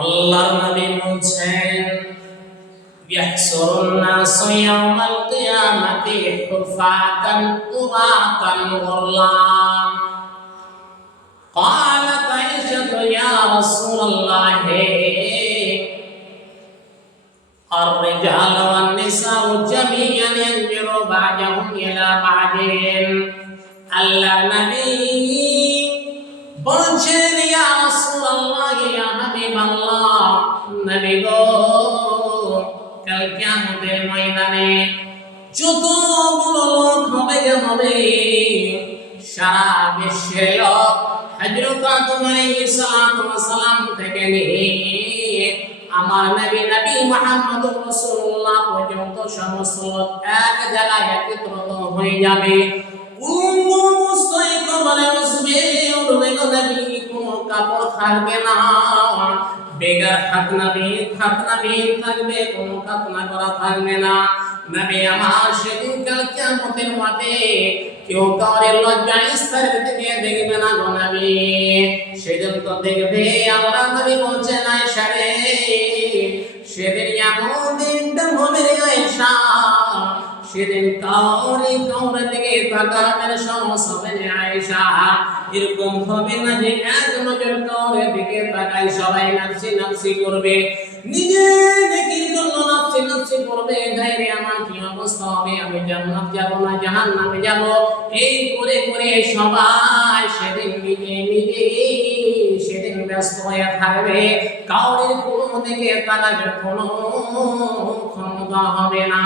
আল্লাহর নবী বলছেন يحشر الناس يوم القيامة حفاة عراة غرلا قالت عائشة يا رسول الله الرجال والنساء جميعا ينجر بعضهم إلى بعض আল্লাহ নবী বলছেন নবী গো। কাল কিয়ামতের ময়দানে যতগুলো লোক হবে হবে সারা বিশ্বের লোক হযরত আদম আলাইহিস সালাম থেকে নিয়ে আমার নবী নবী মুহাম্মদুর রাসূলুল্লাহ পর্যন্ত সমস্ত এক জায়গায় একত্রিত হয়ে যাবে। উম্মুস্তয়িত বলে বসবে উঠবে গো নবী, কোনো কাপড় থাকবে না। বেগার খাতনা বিহীন খাতনা বিহীন থাকবে, কোনো খাতনা করা থাকবে না। নবী আমার সেদিন কাল কিয়ামতের মাঠে কেউ কাউরের লজ্জা স্তরের দিকে দেখবে না গো নবী। সেদিন তো দেখবে আমরা নবী বলছে, না সারে সেদিন এমন দিনটা হবে রে আয়েশা সেদিন কাউরে কাউরে দিকে তাকাবেন সমস্যা হবে রে আয়েশা। এরকম হবে না যে এক নজর নাচি নাচি করবে। নিজে নেকির জন্য করবে। গাইরে আমার কি অবস্থা হবে? আমি জান্নাত যাব না, জাহান্নামে যাব? এই করে করে সবাই সেদিন নিজে নিজে সেদিন ব্যস্ত হয়ে থাকবে। কাউরের কোনো দিকে তাকাবের কোনো ক্ষমতা হবে না।